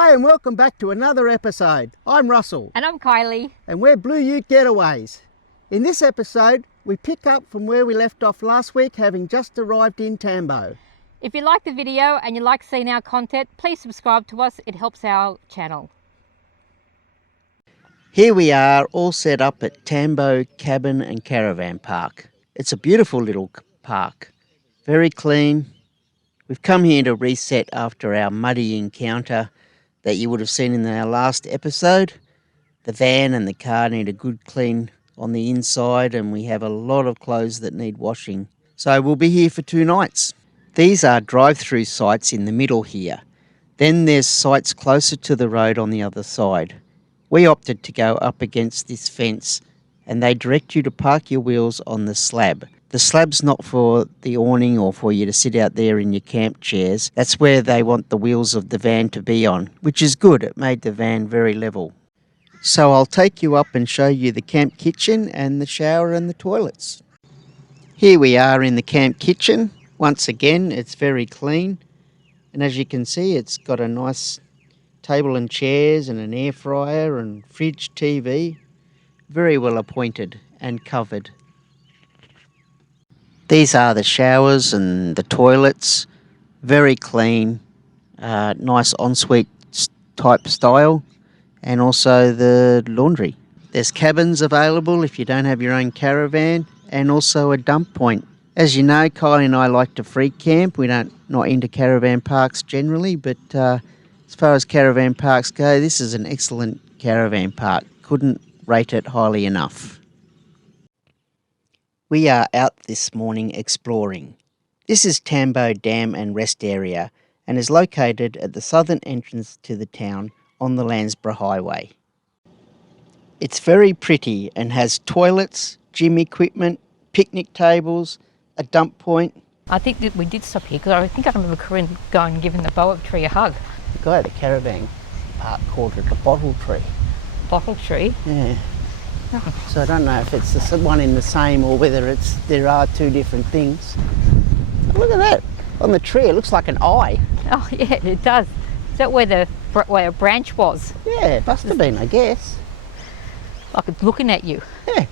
Hi and welcome back to another episode. I'm Russell. And I'm Kylie. And we're Blue Ute Getaways. In this episode, we pick up from where we left off last week, having just arrived in Tambo. If you like the video and you like seeing our content, please subscribe to us. It helps our channel. Here we are, all set up at Tambo Cabin and Caravan Park. It's a beautiful little park, very clean. We've come here to reset after our muddy encounter that you would have seen in our last episode. The van and the car need a good clean on the inside, and we have a lot of clothes that need washing. So we'll be here for 2 nights. These are drive-through sites in the middle here. Then there's sites closer to the road on the other side. We opted to go up against this fence, and they direct you to park your wheels on the slab. The slab's not for the awning or for you to sit out there in your camp chairs. That's where they want the wheels of the van to be on, which is good. It made the van very level. So I'll take you up and show you the camp kitchen and the shower and the toilets. Here we are in the camp kitchen. Once again, it's very clean. And as you can see, it's got a nice table and chairs and an air fryer and fridge, TV. Very well appointed and covered. These are the showers and the toilets, very clean, nice ensuite type style, and also the laundry. There's cabins available if you don't have your own caravan, and also a dump point. As you know, Kylie and I like to free camp. We're not into caravan parks generally, but as far as caravan parks go, this is an excellent caravan park. Couldn't rate it highly enough. We are out this morning exploring. This is Tambo Dam and Rest Area and is located at the southern entrance to the town on the Landsborough Highway. It's very pretty and has toilets, gym equipment, picnic tables, a dump point. I think that we did stop here because I think I remember Corinne going and giving the boa tree a hug. The guy at the caravan park called it a bottle tree. Bottle tree? Yeah. Oh. So I don't know if it's the one in the same or whether there are 2 different things. Look at that. On the tree, it looks like an eye. Oh, yeah, it does. Is that where a branch was? Yeah, it must have been, I guess. Like it's looking at you. Yeah.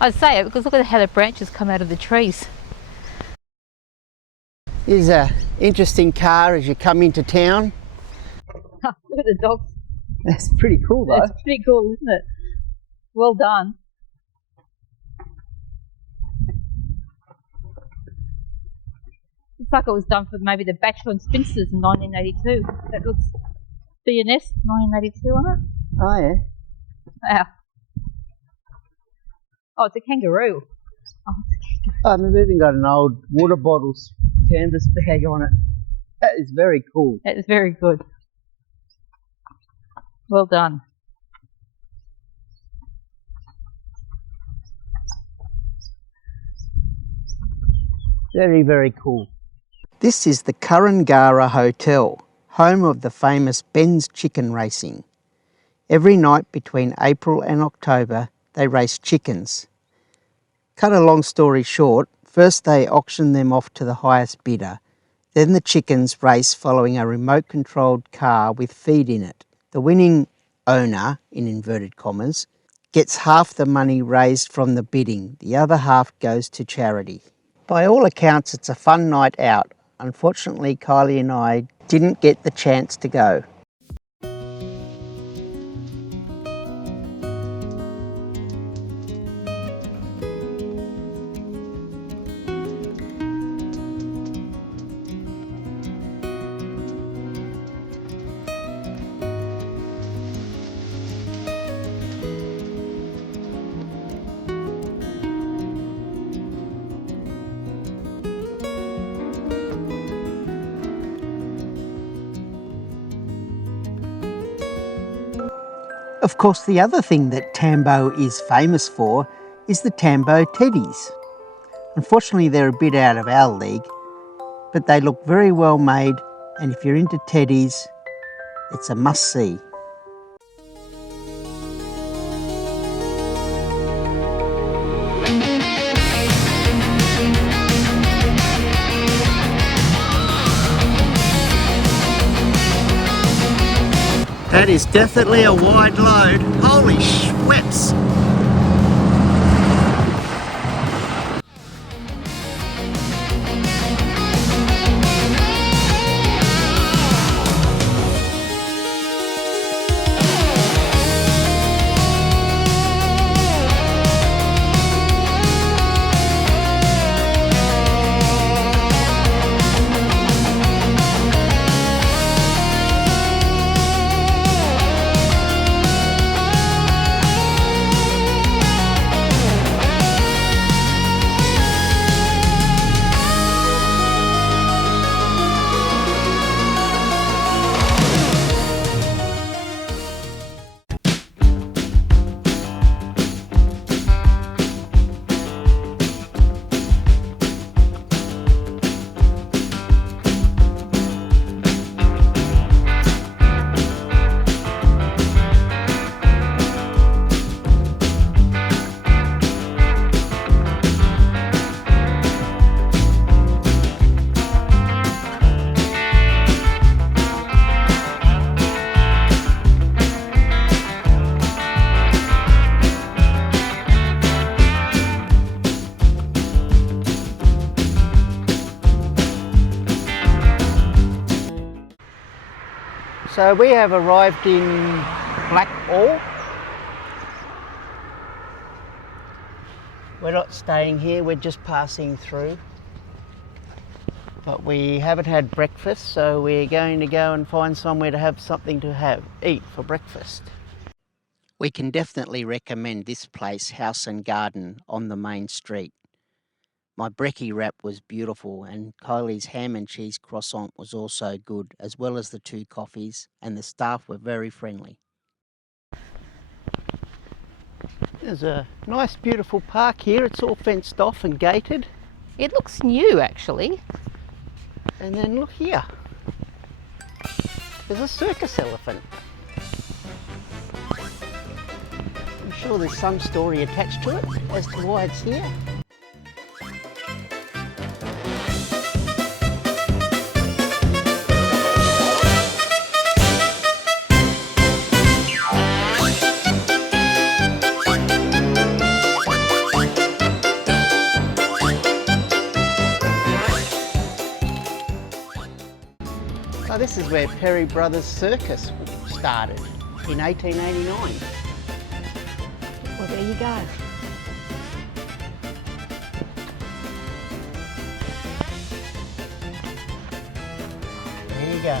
I'd say it because look at how the branches come out of the trees. Here's an interesting car as you come into town. Look at the dogs. That's pretty cool, though. That's pretty cool, isn't it? Well done. Looks like it was done for maybe the Bachelor and Spinsters in 1982. That looks BNS 1982 on it. Oh, yeah. Wow. Oh, it's a kangaroo. Oh, it's a kangaroo. Oh, they've even got an old water bottle canvas bag on it. That is very cool. That is very good. Well done. Very, very cool. This is the Kurrangara Hotel, home of the famous Ben's Chicken Racing. Every night between April and October, they race chickens. Cut a long story short, first they auction them off to the highest bidder. Then the chickens race following a remote-controlled car with feed in it. The winning owner, in inverted commas, gets half the money raised from the bidding. The other half goes to charity. By all accounts, it's a fun night out. Unfortunately, Kylie and I didn't get the chance to go. Of course, the other thing that Tambo is famous for is the Tambo teddies. Unfortunately, they're a bit out of our league, but they look very well made, and if you're into teddies, it's a must-see. That is definitely a wide load. Holy schweppes! So we have arrived in Blackall. We're not staying here, we're just passing through. But we haven't had breakfast, so we're going to go and find somewhere to have something to eat for breakfast. We can definitely recommend this place, House and Garden, on the main street. My brekkie wrap was beautiful, and Kylie's ham and cheese croissant was also good, as well as the 2 coffees, and the staff were very friendly. There's a nice beautiful park here. It's all fenced off and gated. It looks new, actually. And then look here. There's a circus elephant. I'm sure there's some story attached to it as to why it's here. So this is where Perry Brothers Circus started in 1889. Well, there you go. There you go.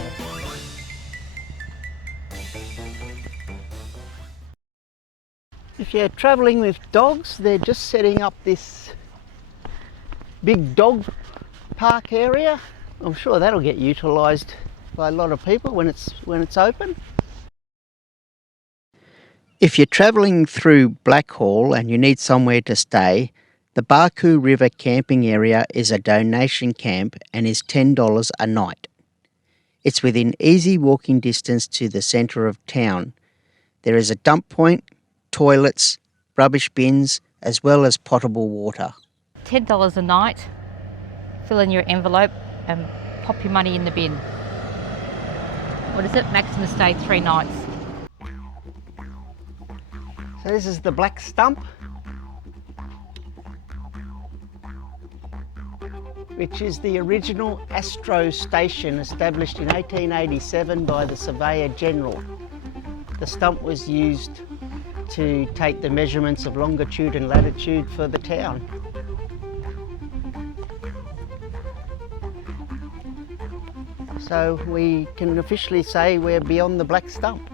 If you're travelling with dogs, they're just setting up this big dog park area. I'm sure that'll get utilised by a lot of people when it's open. If you're travelling through Blackall and you need somewhere to stay, the Barcaldine River camping area is a donation camp and is $10 a night. It's within easy walking distance to the centre of town. There is a dump point, toilets, rubbish bins, as well as potable water. $10 a night. Fill in your envelope and pop your money in the bin. What is it? Maximum stay 3 nights. So this is the Black Stump, which is the original Astro station established in 1887 by the Surveyor General. The stump was used to take the measurements of longitude and latitude for the town. So we can officially say we're beyond the Black Stump.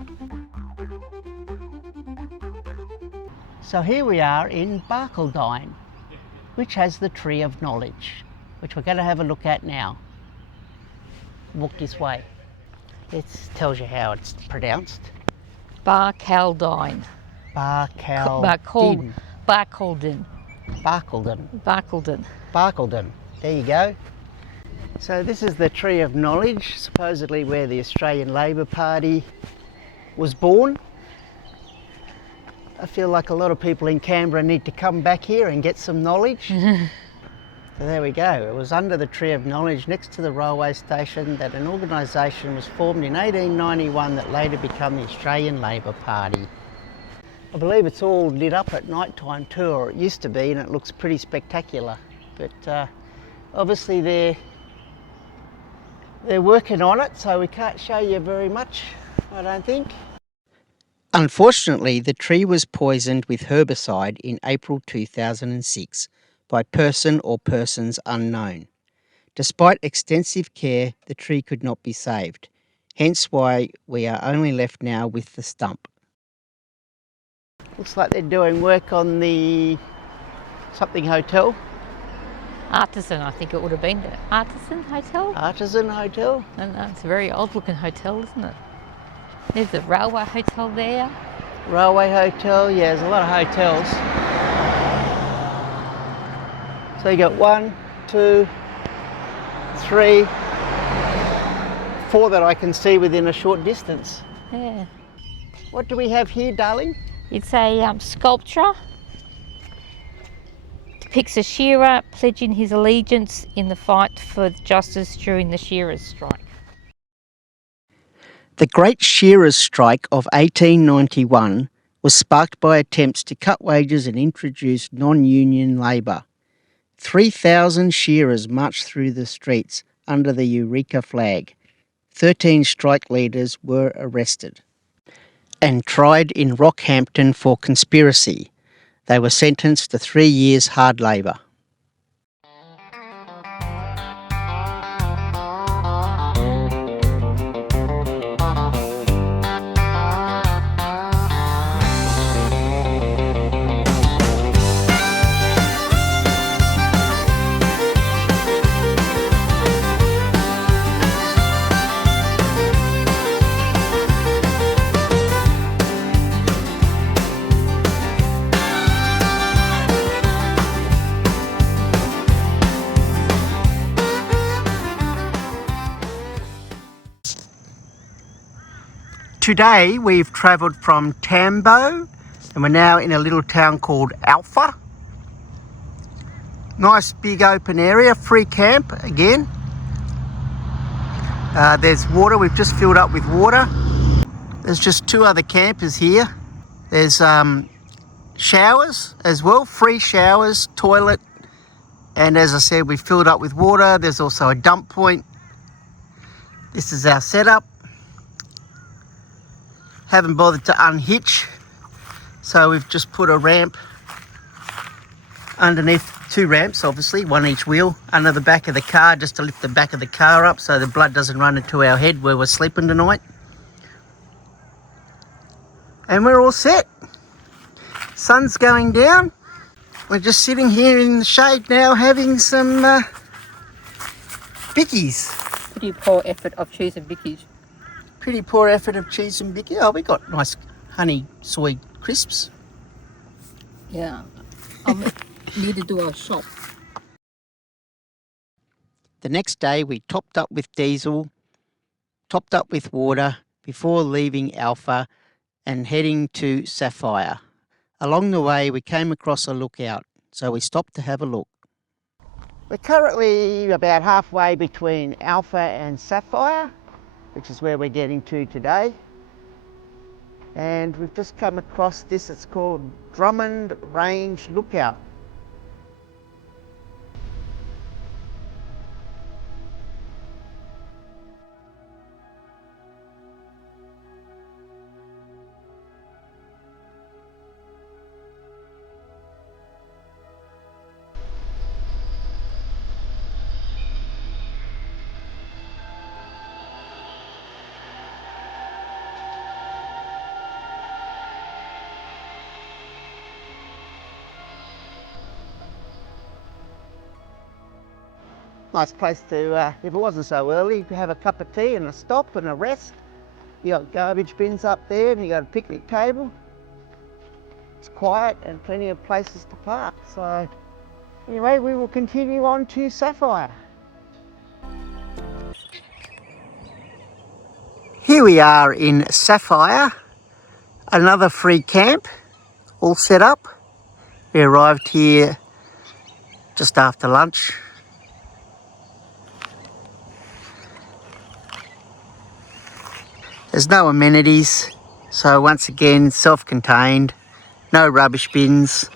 So here we are in Barcaldine, which has the Tree of Knowledge, which we're going to have a look at now. Walk this way. It tells you how it's pronounced. Barcaldine. Barcaldine. Barcaldine. Barcaldine. Barcaldine. Barcaldine. There you go. So this is the Tree of Knowledge, supposedly where the Australian Labor Party was born. I feel like a lot of people in Canberra need to come back here and get some knowledge. So there we go. It was under the Tree of Knowledge next to the railway station that an organisation was formed in 1891 that later became the Australian Labor Party. I believe it's all lit up at night time too, or it used to be, and it looks pretty spectacular. But obviously they're working on it, so we can't show you very much, I don't think. Unfortunately, the tree was poisoned with herbicide in April 2006 by person or persons unknown. Despite extensive care, the tree could not be saved, hence why we are only left now with the stump. Looks like they're doing work on the something hotel. Artisan, I think it would have been. The Artisan Hotel? Artisan Hotel? I don't know, it's a very old looking hotel, isn't it? There's the railway hotel there. Railway hotel, yeah, there's a lot of hotels. So you got 1, 2, 3, 4 that I can see within a short distance. Yeah. What do we have here, darling? It's a sculpture. Depicts a shearer pledging his allegiance in the fight for justice during the shearers' strike. The Great Shearers' Strike of 1891 was sparked by attempts to cut wages and introduce non-union labour. 3,000 shearers marched through the streets under the Eureka flag. 13 strike leaders were arrested and tried in Rockhampton for conspiracy. They were sentenced to 3 years hard labour. Today we've travelled from Tambo and we're now in a little town called Alpha. Nice big open area, free camp again. There's water, we've just filled up with water. There's just 2 other campers here. There's showers as well, free showers, toilet, and as I said, we filled up with water. There's also a dump point. This is our setup. Haven't bothered to unhitch, so we've just put a ramp underneath, 2 ramps obviously, 1 each wheel, under the back of the car just to lift the back of the car up so the blood doesn't run into our head where we're sleeping tonight. And we're all set. Sun's going down. We're just sitting here in the shade now having some bickies. Pretty poor effort of cheese and bickies. Pretty poor effort of cheese and bickies. Oh, we got nice honey soy crisps. Yeah, I need to do a shop. The next day we topped up with diesel, topped up with water before leaving Alpha and heading to Sapphire. Along the way we came across a lookout, so we stopped to have a look. We're currently about halfway between Alpha and Sapphire, which is where we're getting to today. And we've just come across this, it's called Drummond Range Lookout. Nice place to, if it wasn't so early, you could have a cup of tea and a stop and a rest. You got garbage bins up there and you got a picnic table. It's quiet and plenty of places to park. So anyway, we will continue on to Sapphire. Here we are in Sapphire, another free camp, all set up. We arrived here just after lunch. There's no amenities, so once again self-contained, no rubbish bins.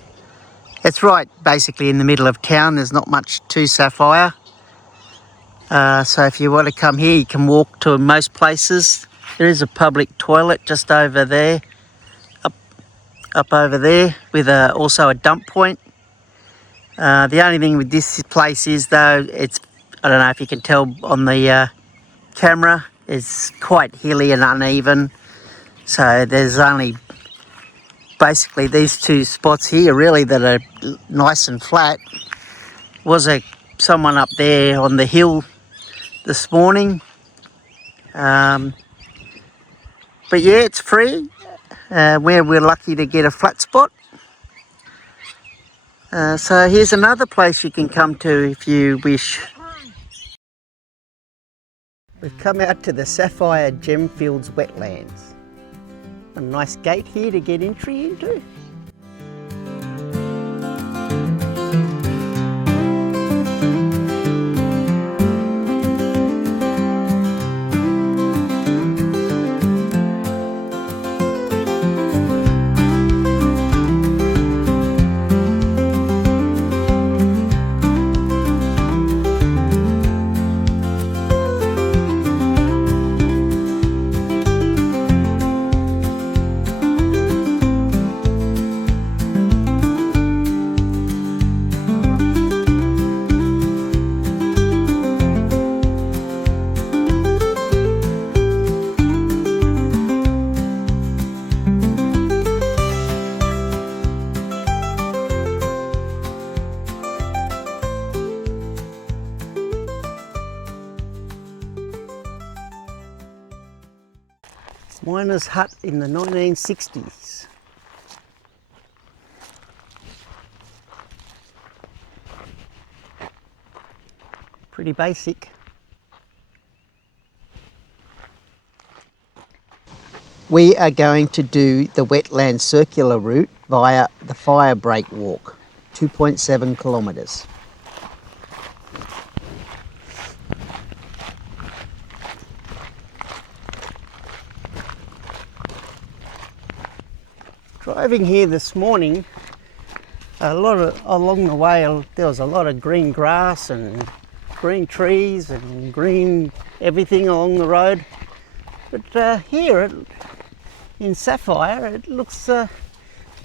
It's right basically in the middle of town. There's not much to Sapphire. So if you want to come here, you can walk to most places. There is a public toilet just over there, up over there, with also a dump point. The only thing with this place is though, I don't know if you can tell on the camera, it's quite hilly and uneven. So there's only basically these two spots here really that are nice and flat. Was someone up there on the hill this morning. But yeah, it's free. We're lucky to get a flat spot. So here's another place you can come to if you wish. We've come out to the Sapphire Gemfields wetlands. A nice gate here to get entry into. Miner's hut in the 1960s. Pretty basic. We are going to do the wetland circular route via the fire break walk, 2.7 kilometres. Driving here this morning, along the way there was a lot of green grass and green trees and green everything along the road. But here in Sapphire it looks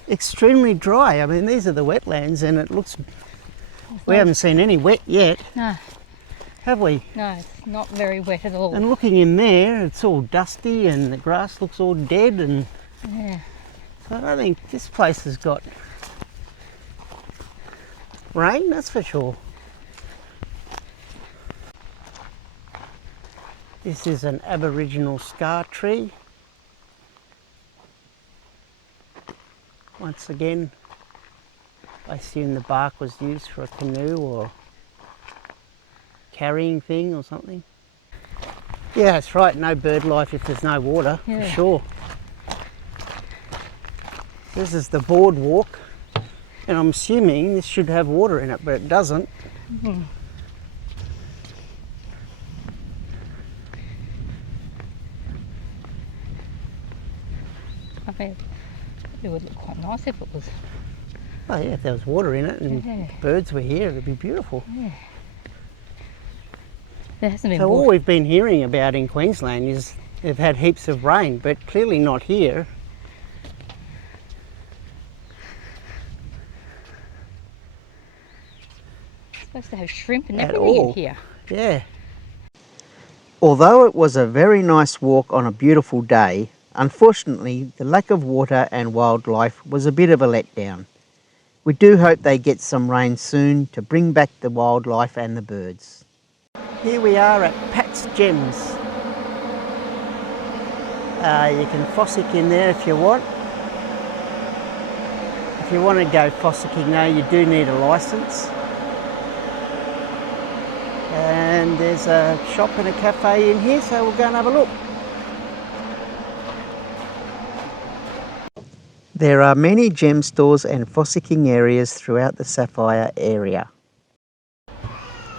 extremely dry. I mean, these are the wetlands and it looks, we haven't seen any wet yet. No. Have we? No, it's not very wet at all. And looking in there, it's all dusty and the grass looks all dead, and yeah. So I don't think this place has got rain, that's for sure. This is an Aboriginal scar tree. Once again, I assume the bark was used for a canoe or carrying thing or something. Yeah, that's right, no bird life if there's no water, for sure. This is the boardwalk, and I'm assuming this should have water in it, but it doesn't. Mm-hmm. I mean, it would look quite nice if it was. Oh yeah, if there was water in it and birds were here, it'd be beautiful. Yeah. There hasn't been so water. All we've been hearing about in Queensland is they've had heaps of rain, but clearly not here. Supposed to have shrimp and everything in here. Yeah. Although it was a very nice walk on a beautiful day, unfortunately the lack of water and wildlife was a bit of a letdown. We do hope they get some rain soon to bring back the wildlife and the birds. Here we are at Pat's Gems. You can fossick in there if you want. If you want to go fossicking though, you do need a licence. And there's a shop and a cafe in here, so we'll go and have a look. There are many gem stores and fossicking areas throughout the Sapphire area.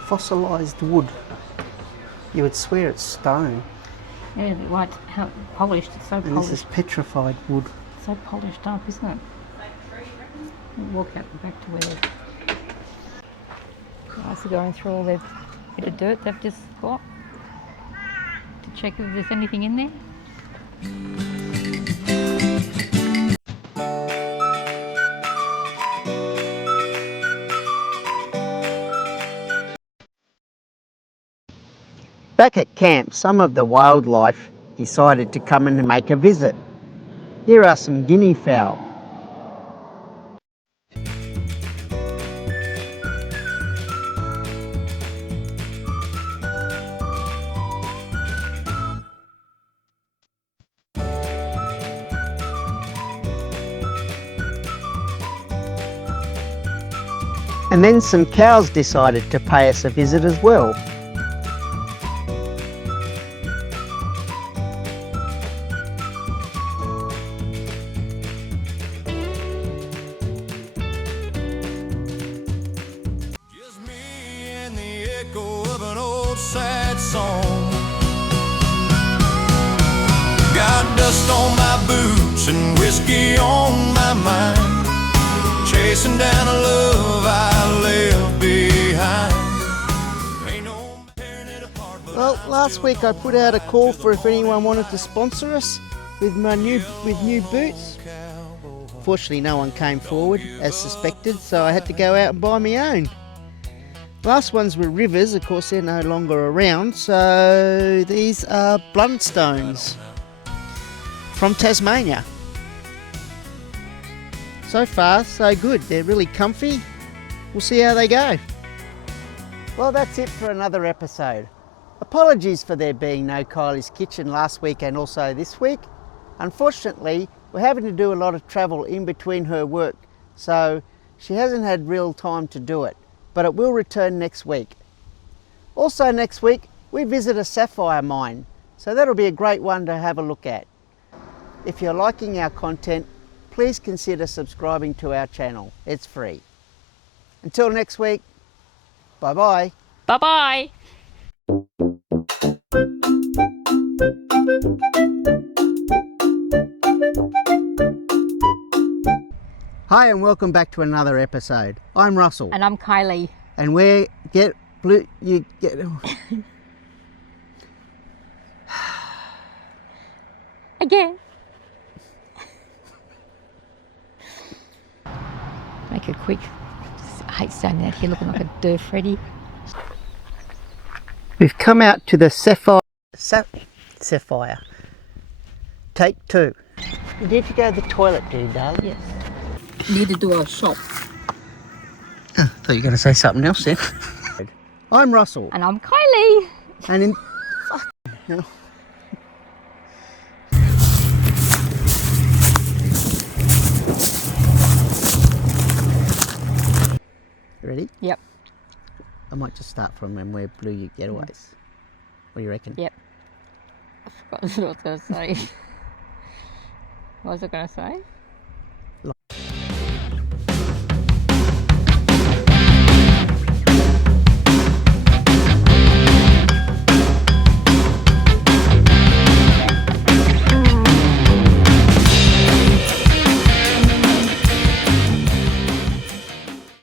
Fossilised wood. You would swear it's stone. Yeah, right, how polished, it's so And polished. this is petrified wood. So polished up, isn't it? We'll walk out back to where guys are going through all their bit of dirt they've just got to check if there's anything in there. Back at camp, some of the wildlife decided to come and make a visit. Here are some guinea fowl. And then some cows decided to pay us a visit as well. Just me and the echo of an old sad song. Got dust on my boots and whiskey on my mind, chasing down a love I left behind. Ain't no tearing it apart, but Well, last week I put out a call for if anyone wanted to sponsor us with new boots. Fortunately, no one came forward as suspected, so I had to go out and buy my own. Last ones were Rivers, of course they're no longer around, so these are Blundstones from Tasmania. So far, so good. They're really comfy. We'll see how they go. Well, that's it for another episode. Apologies for there being no Kylie's Kitchen last week and also this week. Unfortunately, we're having to do a lot of travel in between her work, so she hasn't had real time to do it, but it will return next week. Also next week, we visit a sapphire mine, so that'll be a great one to have a look at. If you're liking our content, please consider subscribing to our channel. It's free. Until next week, bye-bye. Bye-bye! Hi and welcome back to another episode. I'm Russell. And I'm Kylie. And we're you get Again. Make it quick. I hate standing out here looking like a dirt Freddy. We've come out to the Sapphire. Take 2. You need to go to the toilet, do you, darling? Yes. Need to do a shop. Oh, I thought you were going to say something else then. I'm Russell. And I'm Kylie. And in... Ready? Yep. I might just start from when we're blue Getaways. What do you reckon? Yep. I forgot what I was going to say. What was I going to say?